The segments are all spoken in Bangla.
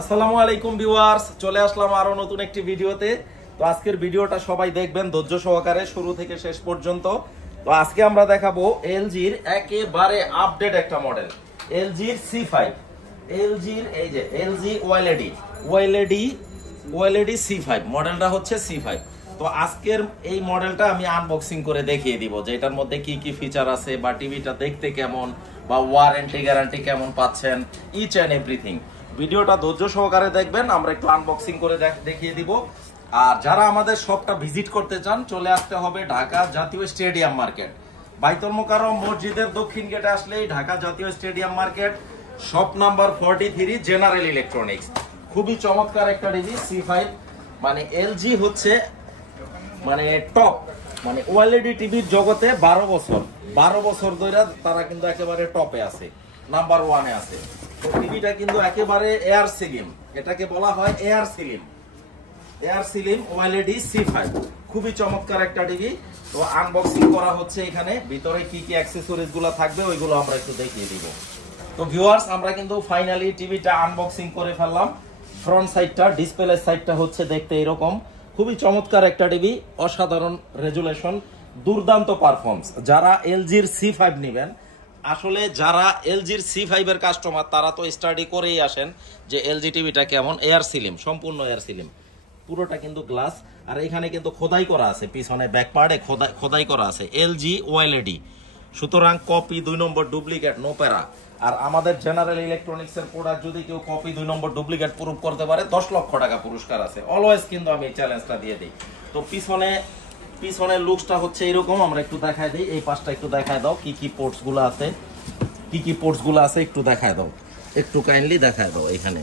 আসসালামু আলাইকুম ভিউয়ার্স, চলে আসলাম আরো নতুন একটি ভিডিওতে। তো আজকের ভিডিওটা সবাই দেখবেন ধৈর্য সহকারে শুরু থেকে শেষ পর্যন্ত। তো আজকে আমরা দেখাবো এলজির একেবারে আপডেট একটা মডেল, এলজির C5। এলজির এই যে এলজি ওয়াইএলইডি C5 মডেলটা হচ্ছে C5। তো আজকের এই মডেলটা আমি আনবক্সিং করে দেখিয়ে দিব যে এটার মধ্যে কি কি ফিচার আছে বা টিভিটা দেখতে কেমন বা ওয়ারেন্টি গ্যারান্টি কেমন পাচ্ছেন, ইচ এন্ড এভরিথিং। ভিডিওটা ধৈর্য সহকারে দেখবেন, আমরা একটু আনবক্সিং করে দেখিয়ে দিব। আর যারা আমাদের শপটা ভিজিট করতে চান চলে আসতে হবে ঢাকা জাতীয় স্টেডিয়াম মার্কেট, বাইতুল মোকাররম মসজিদের দক্ষিণ গেটে আসলেই ঢাকা জাতীয় stadium market, shop number 43, general electronics. খুবই চমৎকার একটা টিভি C5, মানে এলজি হচ্ছে মানে টপ, মানে ওএলইডি টিভির জগতে 12 বছর ধরে তারা কিন্তু একেবারে টপে আছে, নাম্বার 1-এ আছে। তো টিভিটা কিন্তু একেবারে এয়ার সিলিম, এটাকে বলা হয় এয়ার সিলিম ওএলইডি C5, খুবই চমৎকার একটা টিভি। তো আনবক্সিং করা হচ্ছে, এখানে ভিতরে কি কি অ্যাকসেসরিজ গুলো থাকবে ওইগুলো আমরা একটু দেখিয়ে দিব। তো ভিউয়ার্স, আমরা কিন্তু ফাইনালি টিভিটা আনবক্সিং করে ফেললাম। ফ্রন্ট সাইডটা, ডিসপ্লে সাইডটা হচ্ছে দেখতে এরকম, খুবই চমৎকার একটা টিভি, অসাধারণ রেজুলেশন, দুর্দান্ত পারফরম্যান্স। যারা এলজির C5 নেবেন, আসলে যারা এলজির C5 এর কাস্টমার তারা তো স্টাডি করেই আসেন যে এলজি টিভিটা কেমন। এয়ার সিলিম, সম্পূর্ণ এয়ার সিলিম, পুরোটা কিন্তু গ্লাস। আর এখানে কিন্তু খোদাই করা আছে, পিছনে ব্যাক পার্টে খোদাই করা আছে এলজি ওএলইডি। সুতরাং কপি 2 নম্বর ডুপ্লিকেট নো প্যারা। আর আমাদের জেনারেল ইলেকট্রনিক্স এর প্রোডাক্ট যদি কেউ কপি 2 নম্বর ডুপ্লিকেট প্রুফ করতে পারে 10 লক্ষ টাকা পুরস্কার আছে, অলওয়েজ কিন্তু আমি এই চ্যালেঞ্জটা দিয়ে দিই। তো পিছনের লুকসটা হচ্ছে এরকম, আমরা একটু দেখায় দিই। এই পাশটা একটু দেখায় দাও, কি কি পোর্টস গুলো আছে একটু দেখায় দাও, একটু কাইন্ডলি দেখায় দাও এখানে।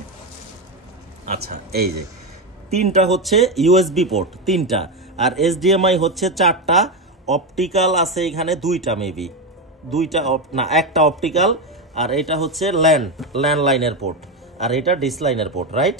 আচ্ছা, এই যে 3টা হচ্ছে ইউএসবি পোর্ট 3টা, আর এইচডিএমআই হচ্ছে 4টা, অপটিক্যাল আছে এখানে 2টা, মেবি 2টা না, একটা অপটিক্যাল, আর এটা হচ্ছে ল্যান্ড লাইনের পোর্ট, আর এটা ডিস লাইনের পোর্ট, রাইট।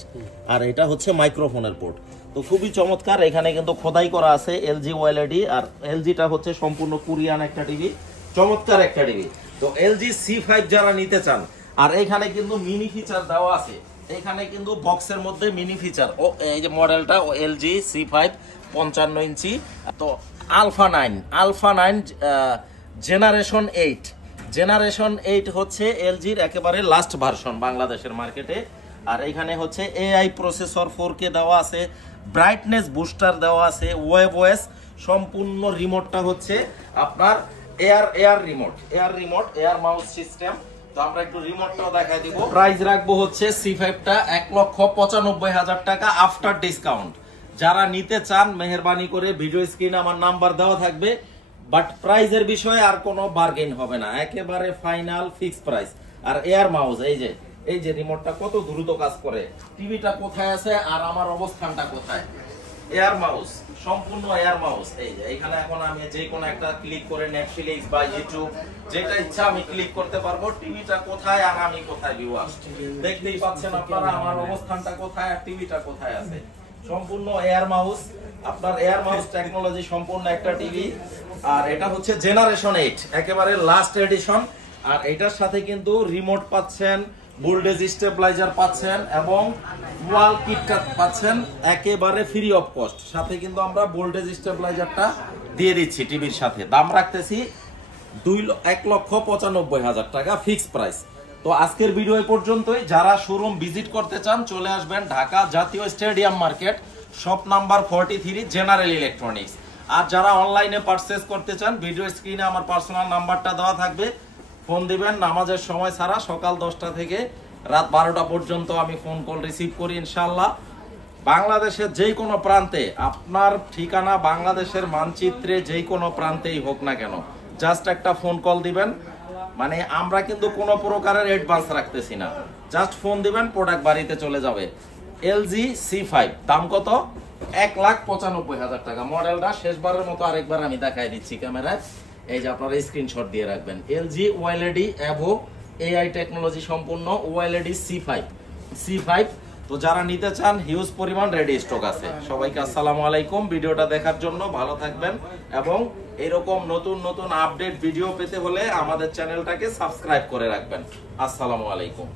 আর এটা হচ্ছে মাইক্রোফোনের পোর্ট। তো খুবই চমৎকার, এখানে কিন্তু খোদাই করা আছে এলজি ওএলইডি। আর এলজিটা হচ্ছে সম্পূর্ণ কোরিয়ান একটা টিভি, চমৎকার একটা টিভি। তো এলজি C5 যারা নিতে চান, আর এখানে কিন্তু মিনি ফিচার দেওয়া আছে, এখানে কিন্তু বক্সের মধ্যে মিনি ফিচার। ও এই যে মডেলটা এলজি C5 55 ইঞ্চি। তো আলফা 9 জেনারেশন 8 হচ্ছে এলজির একেবারে লাস্ট ভার্সন বাংলাদেশের মার্কেটে। আর এখানে হচ্ছে এআই প্রসেসর 4K দেওয়া আছে, ব্রাইটনেস বুস্টার দেওয়া আছে, ওয়েব ওএস, সম্পূর্ণ রিমোটটা হচ্ছে আপনার এয়ার মাউস সিস্টেম। তো আমরা একটু রিমোটটাও দেখাই দিব। প্রাইস রাখবো হচ্ছে C5টা 1,95,000 টাকা আফটার ডিসকাউন্ট। যারা নিতে চান মেহেরবানি করে ভিডিও স্ক্রিনে আমার নাম্বার দেওয়া থাকবে, বাট প্রাইজের বিষয়ে আর কোনো বার্গেন হবে না, একেবারে ফাইনাল ফিক্স প্রাইস। আর এয়ার মাউস, এই যে রিমোটটা কত দ্রুত কাজ করে, টিভিটা কোথায় আছে আর আমার অবস্থানটা কোথায়। এয়ার মাউস, সম্পূর্ণ এয়ার মাউস। এই যে এখানে এখন আমি যে কোনো একটা ক্লিক করে নেটফ্লিক্স বা ইউটিউব যেটা ইচ্ছা আমি ক্লিক করতে পারবো। টিভিটা কোথায় আর আমি কোথায়, ভিউয়ার্স দেখতেই পাচ্ছেন আপনারা আমার অবস্থানটা কোথায় আর টিভিটা কোথায় আছে। সম্পূর্ণ এয়ার মাউস, আপনার এয়ার মাউস টেকনোলজি সম্পূর্ণ একটা টিভি। আর এটা হচ্ছে জেনারেশন 8, একেবারে লাস্ট এডিশন। আর এটার সাথে কিন্তু রিমোট পাচ্ছেন, ভোল্টেজ স্টেবিলাইজার পাচ্ছেন এবং ওয়াল কিটটা পাচ্ছেন একেবারে ফ্রি অফ কস্ট। সাথে কিন্তু আমরা ভোল্টেজ স্টেবিলাইজারটা দিয়ে দিচ্ছি টিভির সাথে। দাম রাখতেছি 1,95,000 টাকা ফিক্স প্রাইস। তো আজকের ভিডিও এই পর্যন্তই। যারা শোরুম ভিজিট করতে চান চলে আসবেন ঢাকা জাতীয় stadium market, shop number 43, general electronics. আর যারা অনলাইনে পারচেজ করতে চান ভিডিও স্ক্রিনে আমার পার্সোনাল নাম্বারটা দেওয়া থাকবে, ফোন দিবেন। নামাজের সময় ছাড়া সকাল 10টা থেকে রাত 12টা পর্যন্ত আমি ফোন কল রিসিভ করি ইনশাআল্লাহ। বাংলাদেশের যে কোনো প্রান্তে, আপনার ঠিকানা বাংলাদেশের মানচিত্রে যে কোনো প্রান্তেই হোক না কেন, জাস্ট একটা ফোন কল দিবেন। মানে আমরা কিন্তু কোনো প্রকারের অ্যাডভান্স রাখতেছি না, জাস্ট ফোন দিবেন, প্রোডাক্ট বাড়িতে চলে যাবে। এলজি C5 দাম কত? 1,95,000 টাকা। মডেলটা শেষবারের মতো আরেকবার আমি দেখাই দিচ্ছি ক্যামেরায়, এই যে আপনারা স্ক্রিনশট দিয়ে রাখবেন। LG OLED above AI technology সম্পূর্ণ ওএলইডি C5। তো যারা নিতে চান হিউজ পরিমাণ রেডি স্টক আছে। সবাইকে আসসালামু আলাইকুম, ভিডিওটা দেখার জন্য ভালো থাকবেন এবং এরকম নতুন আপডেট ভিডিও পেতে হলে আমাদের চ্যানেলটাকে সাবস্ক্রাইব করে রাখবেন। আসসালামু আলাইকুম।